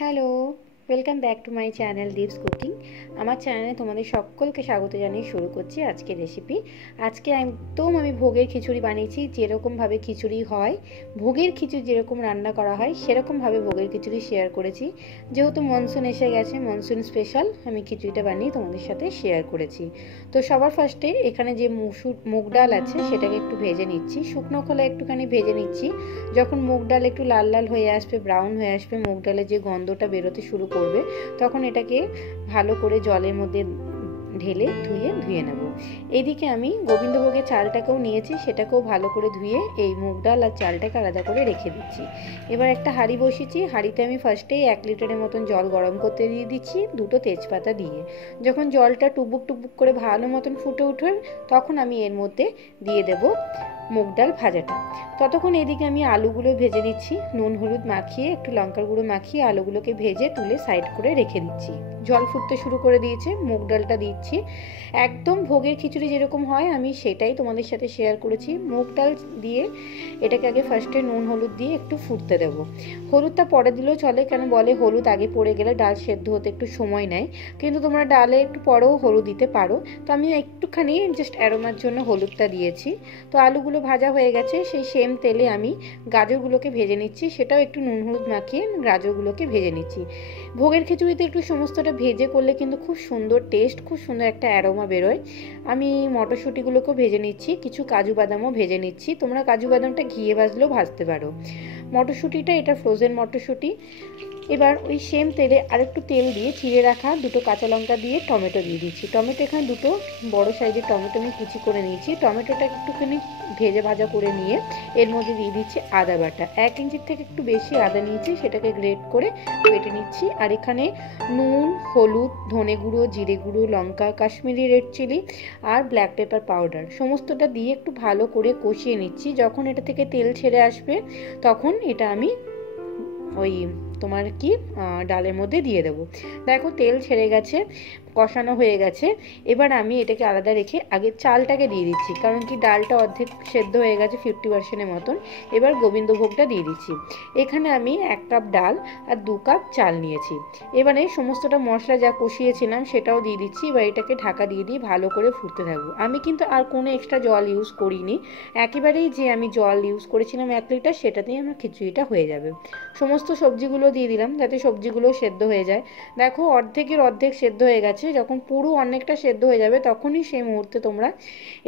Hello, welcome back to my channel Deep's cooking. আমার চ্যানেলে তোমাদের সকলকে স্বাগত জানিয়ে শুরু করছি আজকের রেসিপি। আজকে একদম আমি ভোগের খিচুড়ি বানিয়েছি। যেরকমভাবে খিচুড়ি হয়, ভোগের খিচুড়ি যেরকম রান্না করা হয় সেরকমভাবে ভোগের খিচুড়ি শেয়ার করেছি। যেহেতু মনসুন এসে গেছে, মনসুন স্পেশাল আমি খিচুড়িটা বানিয়ে তোমাদের সাথে শেয়ার করেছি। তো সবার ফার্স্টে এখানে যে মুগ ডাল আছে সেটাকে একটু ভেজে নিচ্ছি, শুকনো খোলা একটুখানি ভেজে নিচ্ছি। যখন মুগ ডাল একটু লাল লাল হয়ে আসবে, ব্রাউন হয়ে আসবে, মুগ ডালের যে গন্ধটা বেরোতে শুরু করবে, তখন এটাকে ভালো করে জলের মধ্যে ঢেলে ধুয়ে নেব। এইদিকে আমি গোবিন্দভোগের চালটাকেও নিয়েছি, সেটাকেও ভালো করে ধুয়ে এই মুগ ডাল আর চালটাকে আলাদা করে রেখে দিচ্ছি। এবার একটা হাঁড়ি বসিয়েছি, হাঁড়িতে আমি ফার্স্টেই 1 লিটারের মতন জল গরম করতে দিয়ে দিচ্ছি, 2টো তেজপাতা দিয়ে। যখন জলটা টুবুক টুবুক করে ভালো মতন ফুটে উঠবে, তখন আমি এর মধ্যে দিয়ে দেব মুগ ডাল ভাজাটা। ততক্ষণ এদিকে আমি আলুগুলো ভেজে নিচ্ছি, নুন হলুদ মাখিয়ে একটু লঙ্কার গুঁড়ো মাখিয়ে আলুগুলোকে ভেজে তুলে সাইড করে রেখে দিচ্ছি। জল ফুটতে শুরু করে দিয়েছে, মুগ ডালটা দিচ্ছি। একদম ভোগের খিচুড়ি যেরকম হয় আমি সেটাই তোমাদের সাথে শেয়ার করেছি। মুগ ডাল দিয়ে এটাকে আগে ফার্স্টে নুন হলুদ দিয়ে একটু ফুটতে দেবো। হলুদটা পরে দিলেও চলে, কেন বলে হলুদ আগে পড়ে গেলে ডাল সেদ্ধ হতে একটু সময় নেয়, কিন্তু তোমরা ডালে একটু পরেও হলুদ দিতে পারো। তো আমি একটুখানি জাস্ট অ্যারোমার জন্য হলুদটা দিয়েছি। তো আলুগুলো ভাজা হয়ে গেছে, সেই সেম তেলে আমি গাজরগুলোকে ভেজে নিচ্ছি, সেটাও একটু নুন হলুদ মাখিয়ে গাজরগুলোকে ভেজে নিচ্ছি। ভোগের খিচুড়িতে একটু সমস্তটা ভেজে করলে কিন্তু খুব সুন্দর টেস্ট, খুব সুন্দর একটা অ্যারোমা বেরোয়। আমি মটরশুঁটিগুলোকেও ভেজে নিচ্ছি, কিছু কাজু বাদামও ভেজে নিচ্ছি। তোমরা কাজু বাদামটা ঘিয়ে ভাজলেও ভাজতে পারো। মটরশুঁটিটা এটা ফ্রোজেন মটরশুঁটি। এবার ওই সেম তেলে আরেকটু তেল দিয়ে চিড়ে রাখা 2টো কাঁচা লঙ্কা দিয়ে টমেটো দিয়ে দিচ্ছি। টমেটো এখানে 2টো বড় সাইজের টমেটো আমি কুচি করে নিয়েছি। টমেটোটা একটুখানি ভেজে ভাজা করে নিয়ে এর মধ্যে দিয়ে দিচ্ছি আদা বাটা। 1 ইঞ্চির থেকে একটু বেশি আদা নিয়েছি, সেটাকে গ্রেট করে বেটে নিচ্ছি। আর এখানে নুন, হলুদ, ধনে গুঁড়ো, জিরে গুঁড়ো, লঙ্কা, কাশ্মীরি রেড চিলি আর ব্ল্যাক পেপার পাউডার সমস্তটা দিয়ে একটু ভালো করে কষিয়ে নিচ্ছি। যখন এটা থেকে তেল ছেড়ে আসবে, তখন এটা আমি ওই তোমার কি ডালের মধ্যে দিয়ে দেবো। দেখো তেল ছেড়ে গেছে, কষানো হয়ে গেছে। এবার আমি এটাকে আলাদা রেখে আগে চালটাকে দিয়ে দিচ্ছি, কারণ কি ডালটা অর্ধেক সেদ্ধ হয়ে গেছে 50%-এর মতন। এবার গোবিন্দভোগটা দিয়ে দিচ্ছি। এখানে আমি 1 কাপ ডাল আর 2 কাপ চাল নিয়েছি। এবারে সমস্তটা মশলা যা কষিয়েছিলাম সেটাও দিয়ে দিচ্ছি। এবার এটাকে ঢাকা দিয়ে ভালো করে ফুটতে থাকবো। আমি কিন্তু আর কোনো এক্সট্রা জল ইউজ করিনি, একেবারেই যে আমি জল ইউজ করেছিলাম 1 লিটার, সেটাতেই আমার খিচুড়িটা হয়ে যাবে। সমস্ত সবজিগুলো দিয়ে দিলাম যাতে সবজিগুলো সেদ্ধ হয়ে যায়। দেখো অর্ধেকের অর্ধেক সেদ্ধ হয়ে গেছে। যখন পুরো অনেকটা সেদ্ধ হয়ে যাবে, তখনই সেই মুহূর্তে তোমরা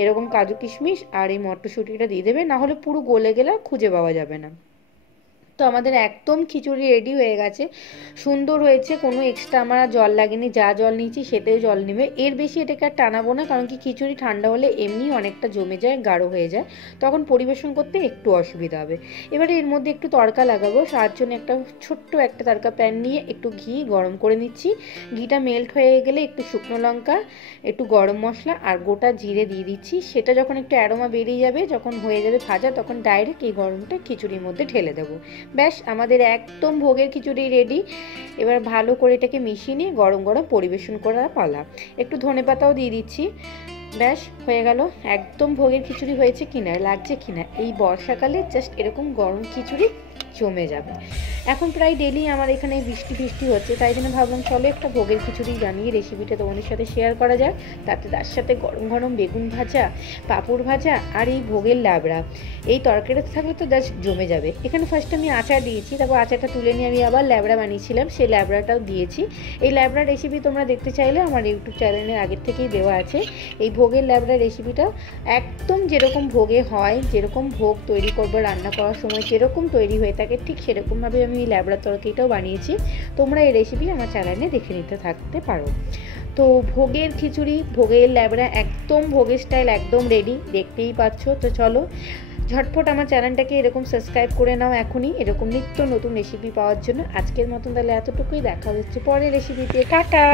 এরকম কাজু কিশমিশ আর এই মটরশুঁটিটা দিয়ে দেবে, না হলে পুরো গলে গেলে খুঁজে পাওয়া যাবে না। তো আমাদের একদম খিচুড়ি রেডি হয়ে গেছে, সুন্দর হয়েছে, কোনো এক্সট্রা আমার জল লাগেনি। যা জল নিয়েছি সেটাই জল নেবে, এর বেশি এটাকে আর টানাবো না, কারণ কি খিচুড়ি ঠান্ডা হলে এমনি অনেকটা জমে যায়, গাঢ় হয়ে যায়, তখন পরিবেশন করতে একটু অসুবিধা হবে। এবারে এর মধ্যে একটু তড়কা লাগাবো, তার জন্য ছোট্ট একটা তড়কা প্যান নিয়ে একটু ঘি গরম করে নিচ্ছি। ঘিটা মেল্ট হয়ে গেলে একটু শুকনো লঙ্কা, একটু গরম মশলা আর গোটা জিরে দিয়ে দিচ্ছি। সেটা যখন একটু অ্যারোমা বেরিয়ে যাবে, যখন হয়ে যাবে ভাজা, তখন ডাইরেক্ট এই গরমটা খিচুড়ির মধ্যে ঢেলে দেবো। ব্যাস, আমাদের একদম ভোগের খিচুড়ি রেডি। এবার ভালো করে এটাকে মিশিয়ে নিয়ে গরম গরম পরিবেশন করার পালা। একটু ধনেপাতাও দিয়ে দিচ্ছি। ব্যাস হয়ে গেল, একদম ভোগের খিচুড়ি হয়েছে কিনা, লাগছে কিনা, এই বর্ষাকালে জাস্ট এরকম গরম খিচুড়ি জমে যাবে। এখন প্রায় ডেলি আমার এখানে বৃষ্টি হচ্ছে, তাই জন্য ভাবলাম চলো একটা ভোগের খিচুড়ি বানিয়ে রেসিপিটা তোমাদের সাথে শেয়ার করা যায়। তার সাথে গরম গরম বেগুন ভাজা, পাঁপড় ভাজা আর এই ভোগের লাবড়া, এই তরকারিটা থাকলে তো জাস্ট জমে যাবে। এখানে ফার্স্ট আমি আচার দিয়েছি, তারপর আচারটা তুলে নিয়ে আমি আবার ল্যাবড়া বানিয়েছিলাম, সেই ল্যাবড়াটাও দিয়েছি। এই ল্যাবড়া রেসিপি তোমরা দেখতে চাইলে আমার ইউটিউব চ্যানেলের আগের থেকেই দেওয়া আছে। এই ভোগের ল্যাবড়া রেসিপিটা একদম যেরকম ভোগে হয়, যেরকম ভোগ তৈরি করবো রান্না করার সময় যেরকম তৈরি হয়ে থাকে, ঠিক সেরকমভাবে আমি এই ল্যাবড়া তরকারিটাও বানিয়েছি। তোমরা এই রেসিপি আমার চ্যানেলে দেখে নিতে থাকতে পারো। তো ভোগের খিচুড়ি, ভোগের ল্যাবড়া একদম ভোগের স্টাইল একদম রেডি, দেখতেই পাচ্ছ। তো চলো ঝটফট আমার চ্যানেলটাকে এরকম সাবস্ক্রাইব করে নাও এখনই, এরকম নিত্য নতুন রেসিপি পাওয়ার জন্য। আজকের মতন তাহলে এতটুকুই, দেখা হচ্ছে পরের রেসিপিতে। টাটা।